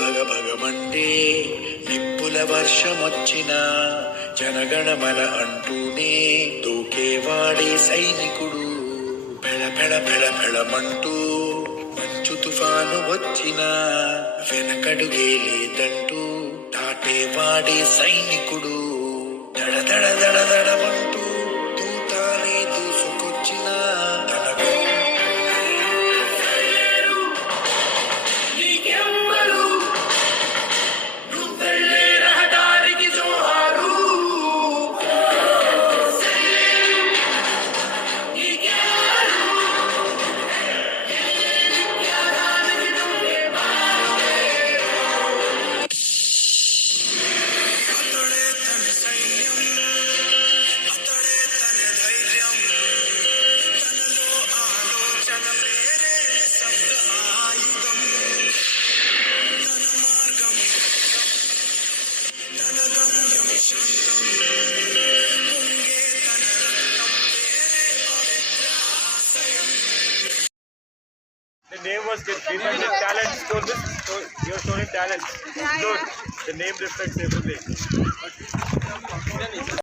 భగ భగమంటే నిప్పుల వర్షమొచ్చిన జనగణమన అంటూనే దూకేవాడే సైనికుడు. పెళ పెళ పెళ పెళమంటూ మంచు తుఫాను వచ్చిన వెనకడుగే లేదంటూ దాటేవాడే సైనికుడు. దడ దడ దడ దడమంటూ దూతానే దూసుకొచ్చిన తనకు The name was given the talent. So you're showing talent. Good. The name reflects everything.